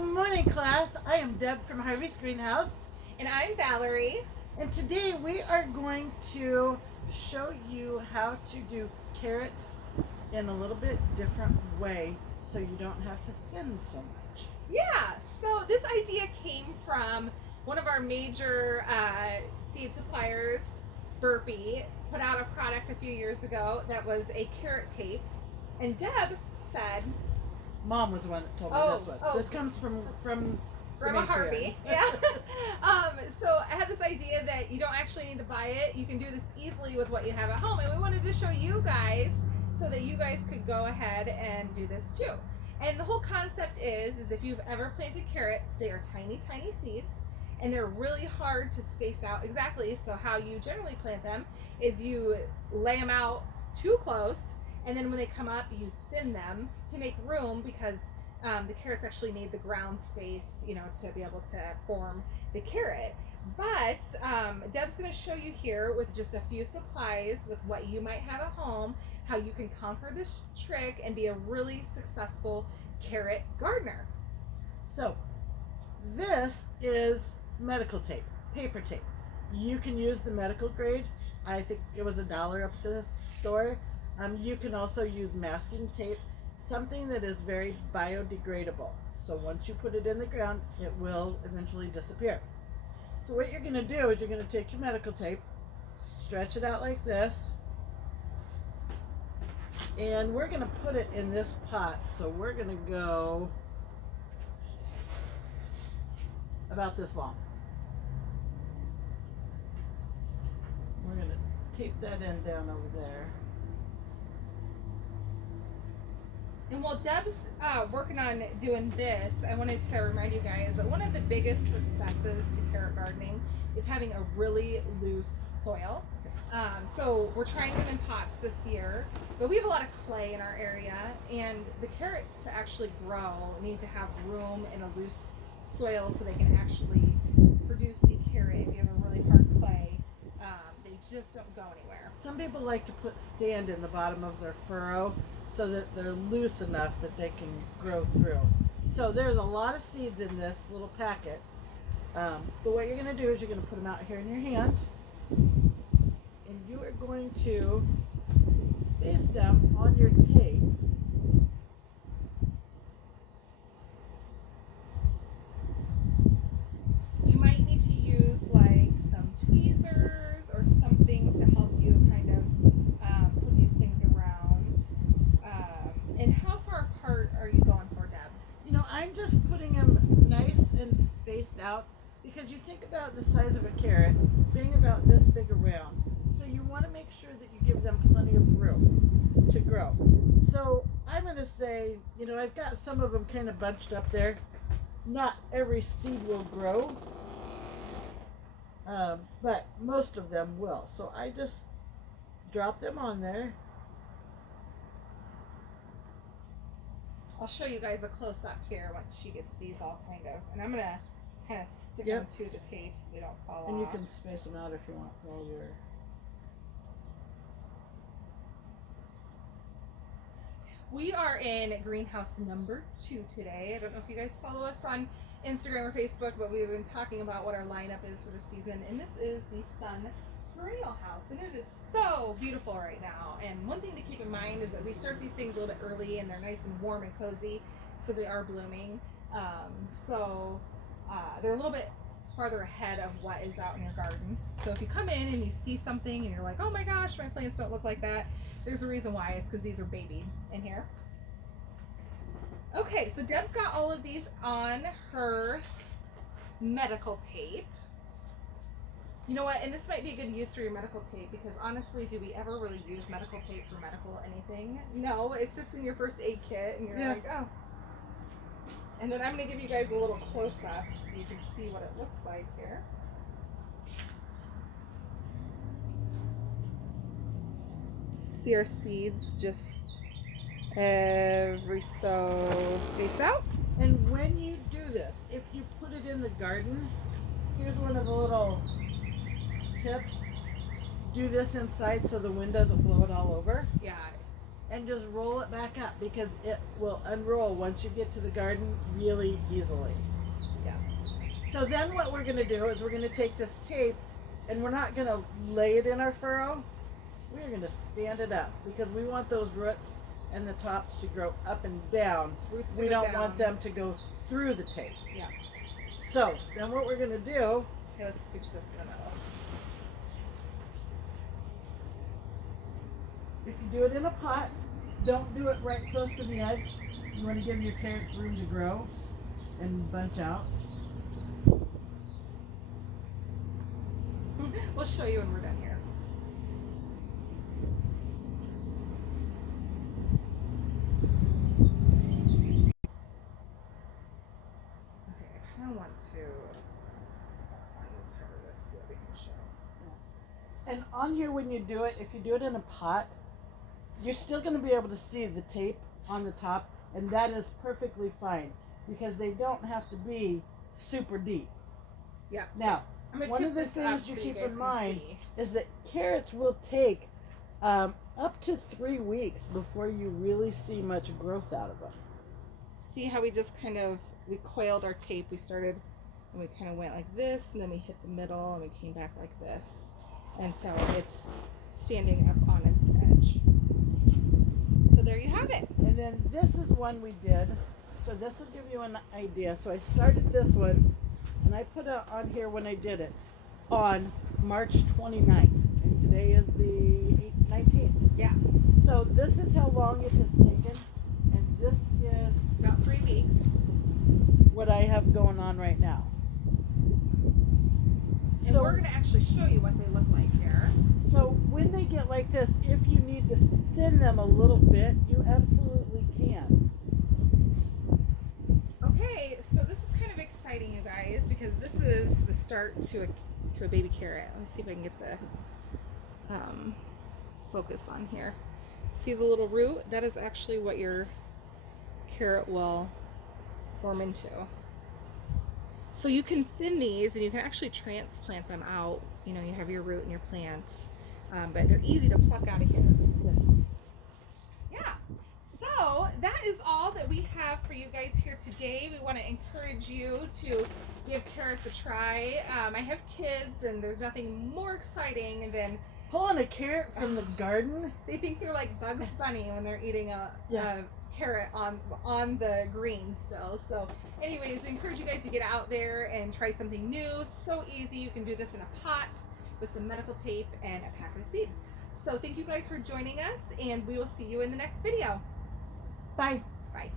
Good morning, class. I am Deb from Harvey's Greenhouse, And I'm Valerie. and today we are going to show you how to do carrots in a little bit different way so you don't have to thin so much. Yeah, so this idea came from one of our major seed suppliers, Burpee, put out a product a few years ago that was a carrot tape. And Deb said, Mom was the one that told me this one. Oh. This comes from Grandma the Harvey. Yeah. So I had this idea that you don't actually need to buy it. You can do this easily with what you have at home. And we wanted to show you guys so that you guys could go ahead and do this too. And the whole concept is if you've ever planted carrots, they are tiny, tiny seeds. And they're really hard to space out exactly. So how you generally plant them is you lay them out too close. And then when they come up, you thin them to make room because the carrots actually need the ground space, to be able to form the carrot. But Deb's going to show you here with just a few supplies with what you might have at home, how you can conquer this trick and be a really successful carrot gardener. So, this is medical tape, paper tape. You can use the medical grade. I think it was $1 up at the store. You can also use masking tape, something that is very biodegradable. So once you put it in the ground, it will eventually disappear. So what you're going to do is you're going to take your medical tape, stretch it out like this, and we're going to put it in this pot. So we're going to go about this long. We're going to tape that end down over there. And while Deb's working on doing this, I wanted to remind you guys that one of the biggest successes to carrot gardening is having a really loose soil. So we're trying them in pots this year, but we have a lot of clay in our area, and the carrots to actually grow need to have room in a loose soil so they can actually produce the carrot. If you have a really hard clay, they just don't go anywhere. Some people like to put sand in the bottom of their furrow so that they're loose enough that they can grow through. So there's a lot of seeds in this little packet. But what you're going to do is you're going to put them out here in your hand, and you are going to space them on your tape. You might need to use like some tweezers or something to help you kind of put these things around. And how far apart are you going for, Deb? I'm just putting them nice and spaced out because you think about the size of a carrot being about this big around. So you want to make sure that you give them plenty of room to grow. So I'm going to say, I've got some of them kind of bunched up there. Not every seed will grow, but most of them will. So I just drop them on there. I'll show you guys a close up here once she gets these all kind of, and I'm gonna kind of stick Yep. them to the tape so they don't fall And off. you can space them out if you want while you're... We are in greenhouse number 2 today. I don't know if you guys follow us on Instagram or Facebook, but we've been talking about what our lineup is for the season, and this is the Sun Perennial House, and it is so beautiful right now. And one thing to keep in mind is that we start these things a little bit early, and they're nice and warm and cozy, so they are blooming. They're a little bit farther ahead of what is out in your garden. So if you come in and you see something and you're like, oh my gosh, my plants don't look like that, there's a reason why. It's because these are babied in here. Okay, so Deb's got all of these on her medical tape. You know what, and this might be a good use for your medical tape because honestly, do we ever really use medical tape for medical anything? No, it sits in your first aid kit and you're like, oh. And then I'm going to give you guys a little close-up so you can see what it looks like here. See our seeds just every so spaced out. And when you do this, if you put it in the garden, here's one of the little tips. Do this inside so the wind doesn't blow it all over. Yeah. and just roll it back up because it will unroll once you get to the garden really easily. Yeah. So then what we're going to do is we're going to take this tape and we're not going to lay it in our furrow. We're going to stand it up because we want those roots and the tops to grow up and down. Roots to We go don't down. want them to go through the tape. Yeah. So then what we're going to do, Okay, let's scooch this in the middle. if you do it in a pot, don't do it right close to the edge. You want to give your carrots room to grow and bunch out. We'll show you when we're done here. Okay, I kind of want to cover this so that we can show. And on here when you do it, if you do it in a pot, you're still going to be able to see the tape on the top, and that is perfectly fine because they don't have to be super deep. Yeah. Now, I'm gonna one tip of the this up things you so keep guys in can mind see. is that carrots will take up to 3 weeks before you really see much growth out of them. See how we just we coiled our tape. We started and we kind of went like this, and then we hit the middle and we came back like this. And so it's standing up on its edge. So there you have it. And then this is one we did. So this will give you an idea. So I started this one, and I put it on here when I did it on March 29th. And today is the 19th. Yeah. So this is how long it has taken. And this is About 3 weeks. what I have going on right now. And we're going to actually show you what they look like here. So when they get like this, if you need to thin them a little bit, you absolutely can. Okay, so this is kind of exciting, you guys, because this is the start to a baby carrot. Let me see if I can get the focus on here. See the little root? That is actually what your carrot will form into. So you can thin these and you can actually transplant them out. You know, you have your root and your plant, but they're easy to pluck out of here. Yes. Yeah. So that is all that we have for you guys here today. We want to encourage you to give carrots a try. I have kids, and there's nothing more exciting than Pulling a carrot from the garden. they think they're like Bugs Bunny when they're eating a carrot on the green still. So anyways, we encourage you guys to get out there and try something new. So easy. You can do this in a pot with some medical tape and a pack of seed. So thank you guys for joining us, and we will see you in the next video. Bye. Bye.